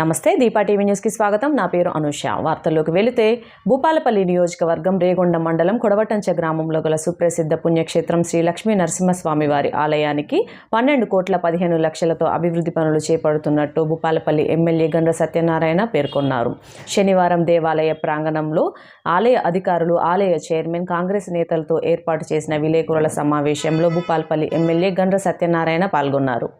నమస్తే దీపా టీవీ న్యూస్కి స్వాగతం. నా పేరు అనుష. వార్తల్లోకి వెళితే భూపాలపల్లి నియోజకవర్గం రేగొండ మండలం కొడవటంచ గ్రామంలో గల సుప్రసిద్ధ పుణ్యక్షేత్రం శ్రీ లక్ష్మీ నరసింహస్వామి వారి ఆలయానికి పన్నెండు కోట్ల పదిహేను లక్షలతో అభివృద్ధి పనులు చేపడుతున్నట్టు భూపాలపల్లి ఎమ్మెల్యే గండ్ర సత్యనారాయణ పేర్కొన్నారు. శనివారం దేవాలయ ప్రాంగణంలో ఆలయ అధికారులు ఆలయ చైర్మన్ కాంగ్రెస్ నేతలతో ఏర్పాటు చేసిన విలేకరుల సమావేశంలో భూపాలపల్లి ఎమ్మెల్యే గండ్ర సత్యనారాయణ పాల్గొన్నారు.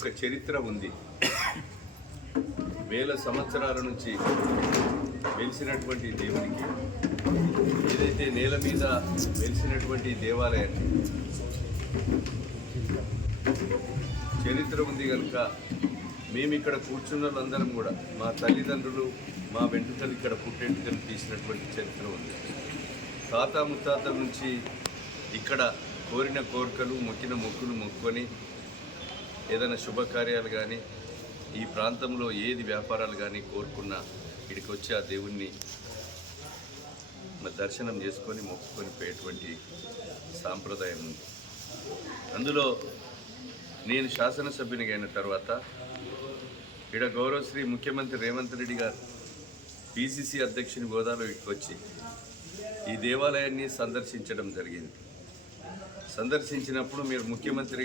ఒక చరిత్ర ఉంది. వేల సంవత్సరాల నుంచి వెలిసినటువంటి దేవునికి ఏదైతే నేల మీద వెలిసినటువంటి దేవాలయాన్ని చరిత్ర ఉంది కనుక మేము ఇక్కడ కూర్చున్న వాళ్ళందరం కూడా మా తల్లిదండ్రులు మా వెంట్రుకలు ఇక్కడ పుట్టెంటుకలు తీసినటువంటి చరిత్ర ఉంది. తాత ముత్తాతల నుంచి ఇక్కడ కోరిన కోరికలు మొక్కిన మొక్కులు మొక్కుకొని ఏదైనా శుభకార్యాలు కానీ ఈ ప్రాంతంలో ఏది వ్యాపారాలు కానీ కోరుకున్నా ఇక్కడికి వచ్చి ఆ దేవుణ్ణి దర్శనం చేసుకొని మొక్కుకొని పోయేటువంటి సాంప్రదాయం ఉంది. అందులో నేను శాసనసభ్యునిగా అయిన తర్వాత ఇక్కడ గౌరవశ్రీ ముఖ్యమంత్రి రేవంత్ రెడ్డి గారు పిసిసి అధ్యక్షుని హోదాలో ఇక్కడికి వచ్చి ఈ దేవాలయాన్ని సందర్శించడం జరిగింది. సందర్శించినప్పుడు మీరు ముఖ్యమంత్రి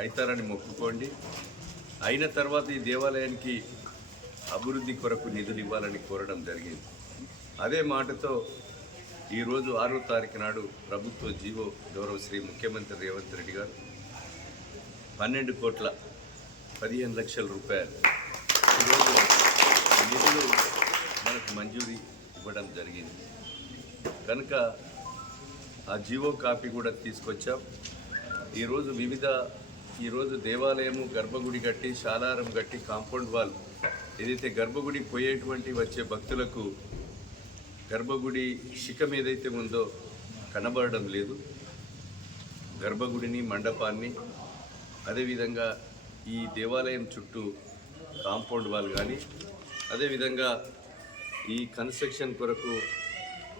అవుతారని మొక్కుకోండి. అయిన తర్వాత ఈ దేవాలయానికి అభివృద్ధి కొరకు నిధులు ఇవ్వాలని కోరడం జరిగింది. అదే మాటతో ఈరోజు ఆరో తారీఖు నాడు ప్రభుత్వ జీవో గౌరవ శ్రీ ముఖ్యమంత్రి రేవంత్ రెడ్డి గారు పన్నెండు కోట్ల పదిహేను లక్షల రూపాయలు ఈరోజు నిధులు మనకు మంజూరీ ఇవ్వడం జరిగింది. కనుక ఆ జీవో కాపీ కూడా తీసుకొచ్చాం. ఈరోజు వివిధ ఈరోజు దేవాలయము గర్భగుడి కట్టి శాలారం కట్టి కాంపౌండ్ వాల్ ఏదైతే గర్భగుడి పోయేటువంటి వచ్చే భక్తులకు గర్భగుడి శిఖం ఏదైతే ఉందో కనబడడం లేదు. గర్భగుడిని మండపాన్ని అదేవిధంగా ఈ దేవాలయం చుట్టూ కాంపౌండ్ వాల్ కానీ అదేవిధంగా ఈ కన్స్ట్రక్షన్ కొరకు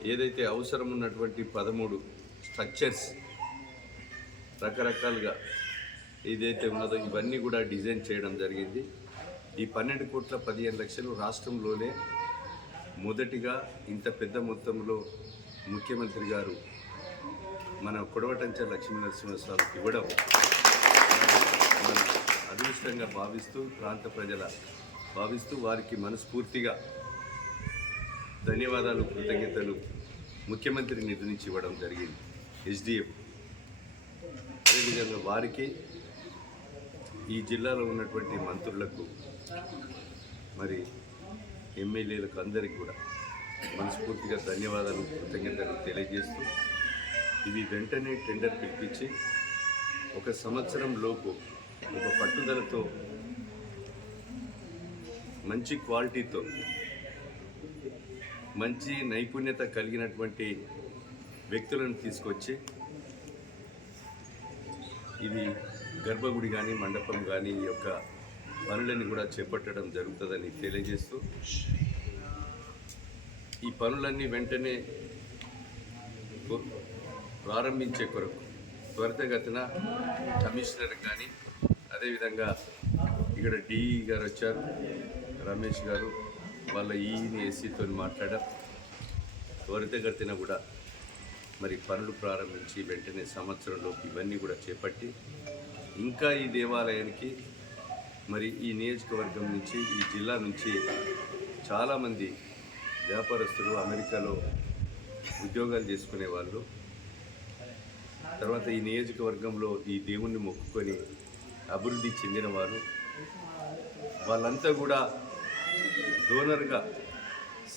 ఏదైతే అవసరం ఉన్నటువంటి పదమూడు స్ట్రక్చర్స్ రకరకాలుగా ఏదైతే ఉన్నదో ఇవన్నీ కూడా డిజైన్ చేయడం జరిగింది. ఈ పన్నెండు కోట్ల పదిహేను లక్షలు రాష్ట్రంలోనే మొదటిగా ఇంత పెద్ద మొత్తంలో ముఖ్యమంత్రి గారు మన కొడవటంచ లక్ష్మీనరసింహస్వామికి ఇవ్వడం మన అదృష్టంగా భావిస్తూ ప్రాంత ప్రజల భావిస్తూ వారికి మనస్ఫూర్తిగా ధన్యవాదాలు కృతజ్ఞతలు. ముఖ్యమంత్రి నిధి నుంచి ఇవ్వడం జరిగింది. హెచ్డిఎఫ్. అదేవిధంగా వారికి ఈ జిల్లాలో ఉన్నటువంటి మంత్రులకు మరి ఎమ్మెల్యేలకు అందరికీ కూడా మనస్ఫూర్తిగా ధన్యవాదాలు కృతజ్ఞతలు తెలియజేస్తూ ఇవి వెంటనే టెండర్ పిలిపించి ఒక సంవత్సరం లోపు ఒక పట్టుదలతో మంచి క్వాలిటీతో మంచి నైపుణ్యత కలిగినటువంటి వ్యక్తులను తీసుకొచ్చి ఇది గర్భగుడి కానీ మండపం కానీ ఈ యొక్క పనులని కూడా చేపట్టడం జరుగుతుందని తెలియజేస్తూ ఈ పనులన్నీ వెంటనే ప్రారంభించే కొరకు త్వరితగతిన కమిషనర్ కానీ అదేవిధంగా ఇక్కడ డిఈ గారు వచ్చారు రమేష్ గారు వాళ్ళ ఈని ఎస్సీతో మాట్లాడారు. త్వరితగతిన కూడా మరి పనులు ప్రారంభించి వెంటనే సంవత్సరంలోకి ఇవన్నీ కూడా చేపట్టి ఇంకా ఈ దేవాలయానికి మరి ఈ నియోజకవర్గం నుంచి ఈ జిల్లా నుంచి చాలామంది వ్యాపారస్తులు అమెరికాలో ఉద్యోగాలు చేసుకునే వాళ్ళు తర్వాత ఈ నియోజకవర్గంలో ఈ దేవుణ్ణి మొక్కుకొని అభివృద్ధి చెందిన వారు వాళ్ళంతా కూడా డోనర్గా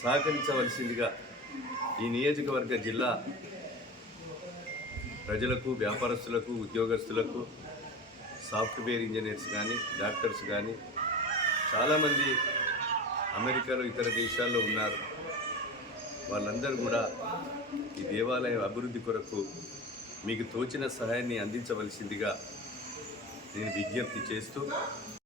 సహకరించవలసిందిగా ఈ నియోజకవర్గ జిల్లా ప్రజలకు వ్యాపారస్తులకు ఉద్యోగస్తులకు సాఫ్ట్వేర్ ఇంజనీర్స్ కానీ డాక్టర్స్ కానీ చాలామంది అమెరికాలో ఇతర దేశాల్లో ఉన్నారు. వాళ్ళందరూ కూడా ఈ దేవాలయ అభివృద్ధి కొరకు మీకు తోచిన సహాయాన్ని అందించవలసిందిగా నేను విజ్ఞప్తి చేస్తూ